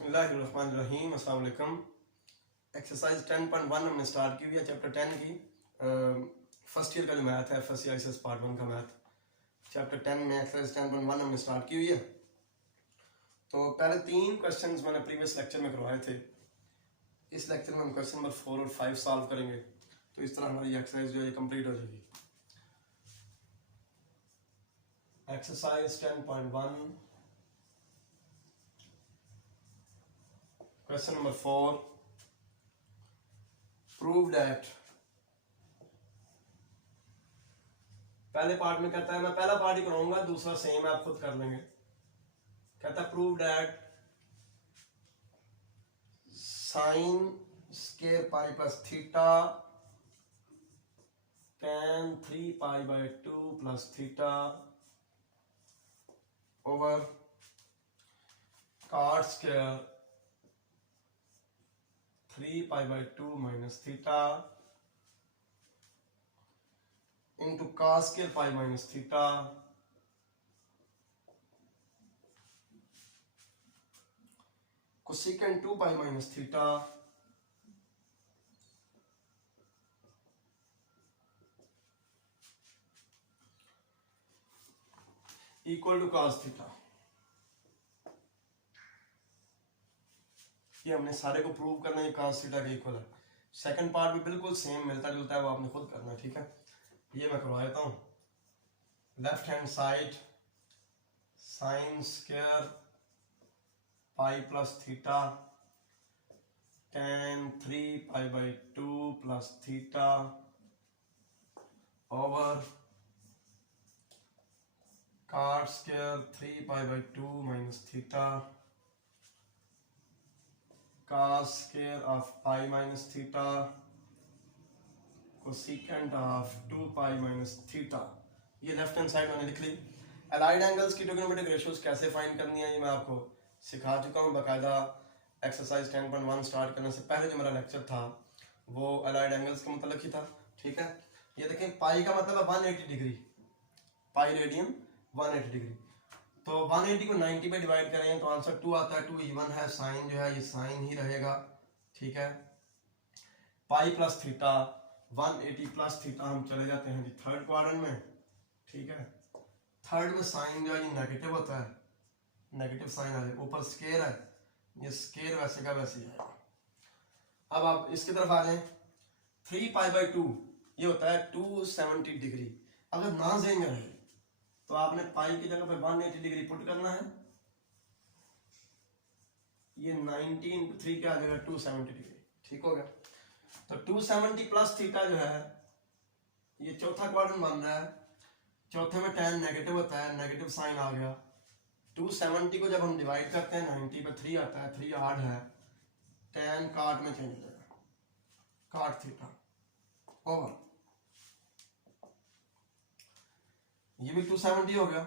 बिस्मिल्लाहिर्रहमानिर्रहीम। अस्सलाम वालेकुम। एक्सरसाइज 10.1 हमने स्टार्ट की हुई है चैप्टर 10 की। फर्स्ट ईयर का जो मैथ है, फर्स्ट ईयर पार्ट 1 का मैथ, चैप्टर 10 में एक्सरसाइज 10.1 हमने स्टार्ट की हुई है। तो पहले 3 क्वेश्चंस मैंने प्रीवियस लेक्चर में करवाए थे। इस लेक्चर में हम क्वेश्चन नंबर 4 और 5 सॉल्व करेंगे, तो इस तरह हमारी एक्सरसाइज जो है कंप्लीट हो जाएगी। Exercise 10.1 question number 4, prove that. पहले पार्ट में कहता है, मैं पहला पार्ट ही कराऊंगा, दूसरा सेम है, आप खुद कर लेंगे। कहता है prove that sine square pi plus theta tan 3 pi by 2 plus theta over cot square 3 pi by 2 minus theta into cos square pi minus theta cosecant 2 pi minus theta equal to cos theta. ये हमने सारे को prove करना है, cos theta का equal है। Second part भी बिल्कुल सेम मिलता जुलता है, वो आपने खुद करना है, ठीक है। ये मैं करवा देता हूं। Left hand side sign square pi plus theta tan 3 pi by 2 plus theta over cot square 3 pi by 2 minus theta cos square of pi minus theta cosecant of 2 pi minus theta. ये left hand side मैंने लिख ली। Allied angles की trigonometric ratios कैसे find करनी है, ये मैं आपको सिखा चुका हूँ बाकायदा। एक्सरसाइज 10.1 स्टार्ट करने से पहले जो मेरा लेक्चर था वो अलाइड एंगल्स के मतलब ही था, ठीक है। ये देखें, पाई का मतलब है 180 डिग्री, पाई रेडियन 180 डिग्री। तो 180 को 90 पे डिवाइड करें तो आंसर 2 आता है। 2 इवन है, साइन जो है ये साइन ही रहेगा, ठीक है। पाई प्लस थीटा 180 प्लस थीटा, हम चले जाते हैं जी थर्ड क्वाड्रेंट में, ठीक है। थर्ड में साइन जो है ये नेगेटिव होता है, नेगेटिव साइन आ जाए। ऊपर स्केयर है, ये स्केयर वैसे का वैसे है। अब आप इसकी तरफ आ जाए, 3 पाई बाई 2 ये होता है 270 डिग्री। अगर ना जेन रहे तो आपने पाई की जगह पे 180 डिग्री पुट करना है। ये 90 इंटू 3 क्या आ जाएगा, 270 डिग्री, ठीक हो गया। तो 270 प्लस थीटा जो है ये चौथा क्वाड्रेंट बन रहा है। चौथे में tan नेगेटिव होता है, नेगेटिव साइन आ गया। 270 को जब हम डिवाइड करते हैं 90 पे 3 आता है, 3 8 है, tan cot में चेंज हो जाएगा, cot थीटा ओवर ये भी 270 हो गया।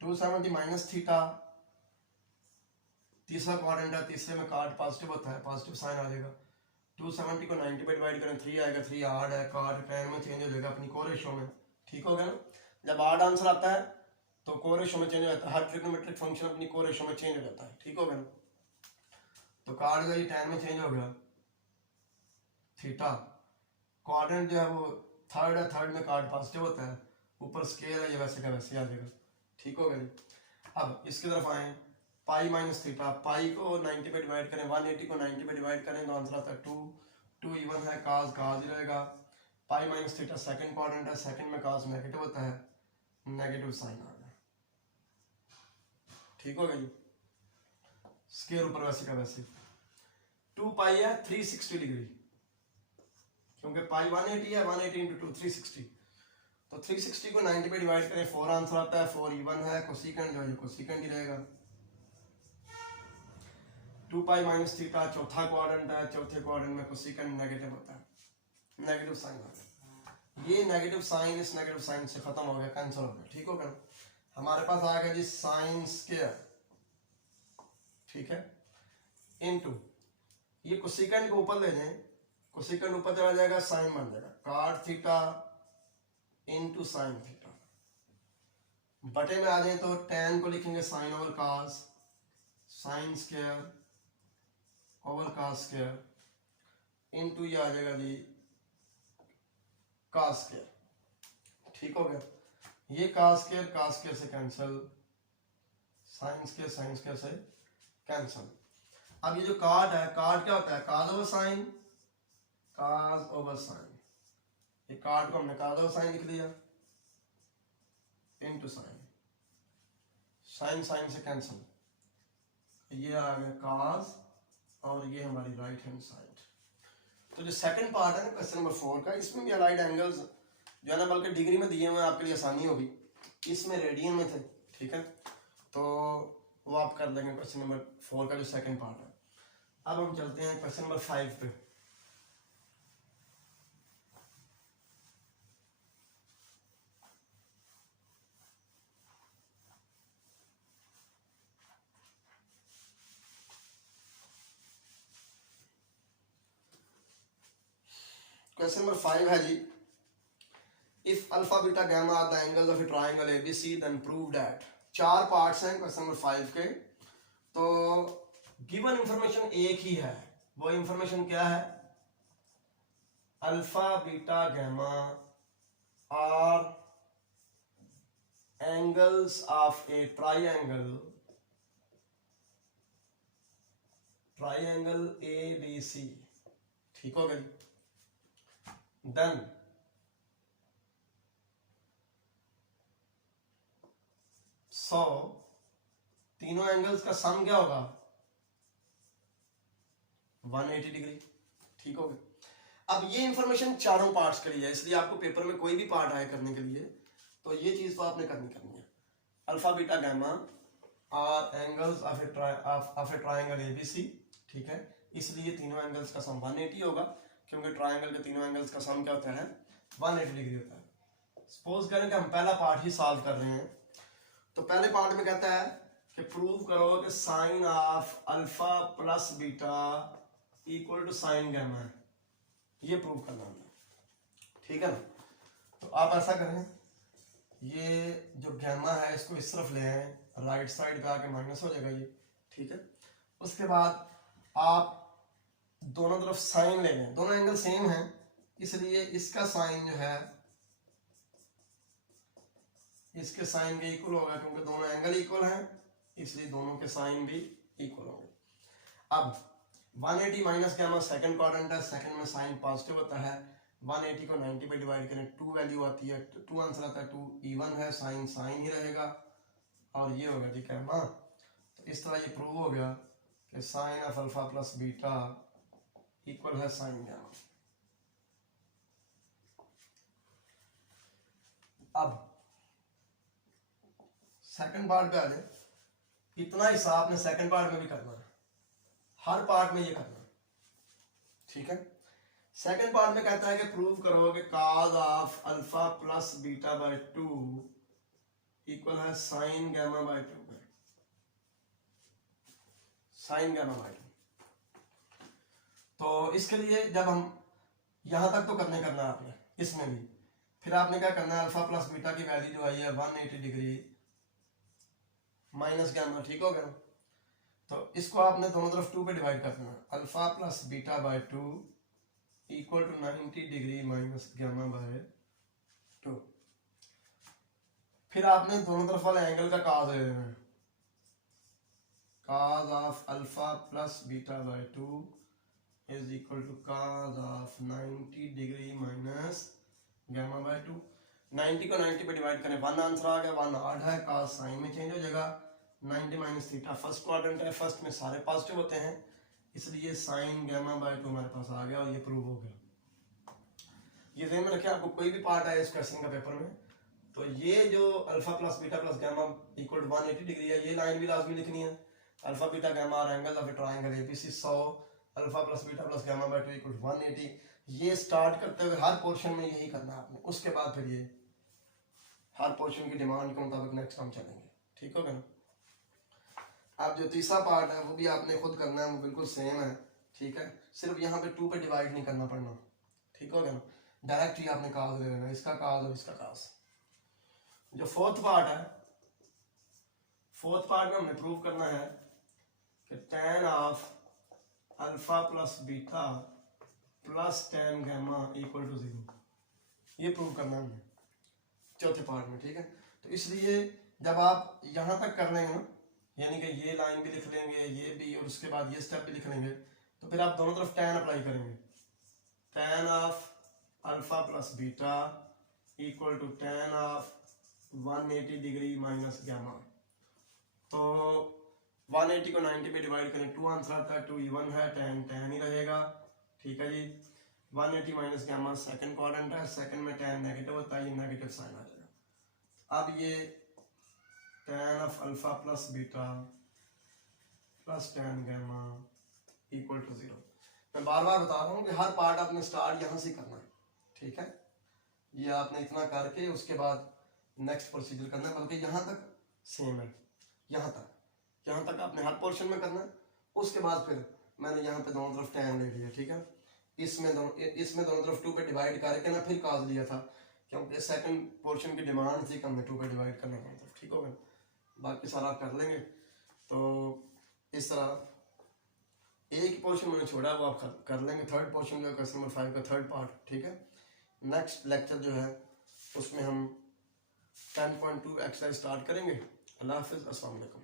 270 माइनस थीटा, तीसरा क्वाड्रेंट है, तीसरे में cot पॉजिटिव होता है, पॉजिटिव साइन आ जाएगा। 270 को 90 पे डिवाइड करें 3 आएगा, 3 8 है, cot tan में चेंज हो जाएगा अपनी कोरेशो में, ठीक हो गया ना। जब आड आंसर आता है तो कोरेशो में चेंज हो जाता है, हर ट्रिग्नोमेट्रिक फंक्शन अपनी कोरेशो में चेंज हो जाता है, ठीक हो गया ना। तो cot जो है tan में चेंज हो गया, थीटा क्वाड्रेंट जो है वो थर्ड है, थर्ड में cot पॉजिटिव होता है, ऊपर स्केयर है, ये वैसे का वैसे आ जाएगा, ठीक हो गया जी। अब इसकी तरफ आए, पाई माइनस थीटा, पाई को 90 पे डिवाइड करें, 180 को 90 पे डिवाइड करें तो आंसर आता है 2। 2 इवन है, cos ही रहेगा। पाई माइनस थीटा सेकंड क्वाड्रेंट है, सेकंड में cos नेगेटिव होता है, नेगेटिव साइन आ गया, ठीक हो गया जी। स्केयर ऊपर वैसे का वैसे। 2 पाई है 360 डिग्री, क्योंकि पाई 180 है, 180 इंटू 2 360। तो 360 को 90 पे डिवाइड करें 4 आंसर आता है, 4 इवन है, कोसेकेंट जो है कोसेकेंट ही रहेगा। 2 पाई माइनस थीटा चौथा क्वाड्रेंट है, चौथे क्वाड्रेंट में कोसेकेंट नेगेटिव होता है, नेगेटिव साइन आ गया। ये नेगेटिव साइन इस नेगेटिव साइन से खत्म हो गया, कैंसिल हो गया, ठीक हो गया। हमारे पास आ गया जी साइन स्क्वायर, ठीक है, इनटू ये कोसेकेंट को ऊपर ले जाएं, कोसेकेंट ऊपर चला जाएगा, साइन बन जाएगा cot theta into sine theta. बटे में आ जाए तो tan को लिखेंगे sine over cos, sine square over cos square into ये आ जाएगा जी cos स्क्वायर। ठीक हो गया, ये cos स्क्वायर से कैंसिल, sin स्क्वायर से कैंसिल। अब ये जो cot है, cot क्या होता है, cos over sine, cos over sine. ये cot को हमने cos ओवर साइन लिख दिया इनटू साइन, साइन साइन से कैंसिल, ये आ गया cos और ये हमारी राइट हैंड साइड। तो जो सेकंड पार्ट है ना क्वेश्चन नंबर 4 का, इसमें भी अलाइड एंगल्स जो है ना बल्कि डिग्री में दिए हुए हैं, आपके लिए आसानी होगी। इसमें रेडियन में थे, ठीक है, तो वो आप कर लेंगे क्वेश्चन नंबर 4 का जो सेकंड पार्ट है। अब हम चलते हैं क्वेश्चन नंबर 5 पे। क्वेश्चन नंबर 5 है जी, if alpha beta gamma are the angles of a triangle ABC then prove that. 4 parts हैं क्वेश्चन नंबर 5 के। तो गिवन इंफॉर्मेशन एक ही है, वो इंफॉर्मेशन क्या है, alpha beta gamma are angles of a triangle ABC. ठीक हो गई, देन सो तीनों एंगल्स का सम क्या होगा, 180 डिग्री। ठीक हो गया। अब ये इंफॉर्मेशन चारों पार्ट्स के लिए है, इसलिए आपको पेपर में कोई भी पार्ट आए करने के लिए तो ये चीज तो आपने करनी है। Alpha beta gamma are angles of a triangle ABC, ठीक है, इसलिए तीनों एंगल्स का सम 180 होगा, क्योंकि ट्रायंगल के तीनों एंगल्स का सम क्या होता है, 180 डिग्री होता है। सपोज करें कि हम पहला पार्ट ही सॉल्व कर रहे हैं, तो पहले पार्ट में कहता है कि प्रूव करो कि sine of alpha plus beta equal to sine gamma है, ये प्रूव करना है, ठीक है ना। तो आप ऐसा करें, ये जो गामा है इसको इस तरफ ले आए, राइट साइड पे आके माइनस हो जाएगा ये, ठीक है। उसके बाद आप दोनों तरफ साइन ले लें, दोनों एंगल सेम है, इसलिए इसका साइन जो है इसके साइन भी इक्वल होगा, क्योंकि दोनों एंगल इक्वल हैं, इसलिए दोनों के साइन भी इक्वल होंगे। अब 180 माइनस गामा सेकंड क्वाड्रेंट है, सेकंड में साइन पॉजिटिव होता है, 180 को 90 पे डिवाइड करें, 2 वैल्यू आती है, 2 आंसर आता है, 2 इवन है, साइन साइन ही रहेगा, और ये होगा जी गामा। तो इस तरह ये प्रूव हो गया कि sine of alpha plus beta equal है साइन गामा। अब सेकंड पार्ट पे आ जाए, इतना हिस्सा आपने सेकंड पार्ट में भी करना है, हर पार्ट में ये करना है, ठीक है। सेकंड पार्ट में कहता है कि प्रूव करो कि cos of alpha plus beta by 2 equal है साइन गामा बाय 2 में, साइन गामा बाय 2। तो इसके लिए जब हम यहां तक तो करना है आपने, इसमें भी फिर आपने क्या करना है, अल्फा प्लस बीटा की वैल्यू जो आई है 180 डिग्री माइनस गामा, ठीक हो गया। तो इसको आपने दोनों तरफ 2 पे डिवाइड कर देना, alpha plus beta by 2 equal to 90 degree minus gamma by 2। फिर आपने दोनों तरफ वाले एंगल का cos ले लेना है, cos of alpha plus beta by 2 is equal to cos of 90 degree minus gamma by 2। 90 को 90 पे डिवाइड करें, 1 आंसर आ गया, 1 आड है, cos साइन में चेंज हो जाएगा, 90 माइनस थीटा फर्स्ट क्वाड्रेंट है, फर्स्ट में सारे पॉजिटिव होते हैं, इसलिए साइन गामा बाय 2 हमारे पास आ गया और ये प्रूव हो गया। ये ध्यान में रखें, आपको कोई भी पार्ट आए इस क्वेश्चन का पेपर में, तो ये जो alpha plus beta plus gamma equal to 180 degree है, ये लाइन भी लाजमी लिखनी है, अल्फा बीटा गामा और angle of a triangle ABC 100, alpha plus beta plus gamma by 2 equal to 180। ये स्टार्ट करते हुए हर पोर्शन में यही करना है आपने, उसके बाद फिर ये हर पोर्शन की डिमांड के मुताबिक नेक्स्ट हम चलेंगे, ठीक होगा ना। अब जो तीसरा पार्ट है वो भी आपने खुद करना है, वो बिल्कुल सेम है, ठीक है, सिर्फ यहाँ पे 2 पे डिवाइड नहीं करना पड़ना, ठीक होगा ना, डायरेक्ट ही आपने cos ले लेना, इसका cos और इसका cos। जो फोर्थ पार्ट है, फोर्थ पार्ट में हमने प्रूव करना है कि tan of alpha plus beta plus tan gamma equal to 0, ये प्रूव करना है हमने चौथे पार्ट में, ठीक है। तो इसलिए जब आप यहाँ तक कर लेंगे ना, यानी कि ये लाइन भी लिख लेंगे, ये भी, और उसके बाद ये स्टेप भी लिख लेंगे, तो फिर आप दोनों तरफ tan अप्लाई करेंगे। tan of alpha plus beta equal to tan of 180 degree minus gamma. तो 180 को 90 पे डिवाइड करें, 2 आंसर था, 2 इवन है, tan ही रहेगा, ठीक है जी। 180 माइनस गामा सेकंड क्वाड्रेंट है, सेकंड में tan नेगेटिव होता है, ये नेगेटिव साइन आ जाएगा। अब ये tan of alpha plus beta plus tan gamma equal to 0। मैं बार बार बता रहा हूँ कि हर पार्ट आपने स्टार्ट यहाँ से करना है, ठीक है। ये आपने इतना करके उसके बाद नेक्स्ट प्रोसीजर करना है, बल्कि यहाँ तक सेम है, यहाँ तक आपने हर पोर्शन में करना है। उसके बाद फिर मैंने यहाँ पे दोनों तरफ tan ले लिया, ठीक है। इसमें दोनों तरफ 2 पे डिवाइड करके ना फिर cos लिया था, क्योंकि सेकंड पोर्शन की डिमांड थी कि हमने 2 पे डिवाइड करना है, मतलब ठीक होगा। बाकी सारा आप कर लेंगे। तो इस तरह एक पोर्शन मैंने छोड़ा, वो आप कर लेंगे। थर्ड पोर्शन का क्वेश्चन नंबर 5 का थर्ड पार्ट, ठीक है। नेक्स्ट लेक्चर जो है उसमें हम 10.2 एक्सरसाइज स्टार्ट करेंगे। अल्लाह हाफिज़, अस्सलाम वालेकुम।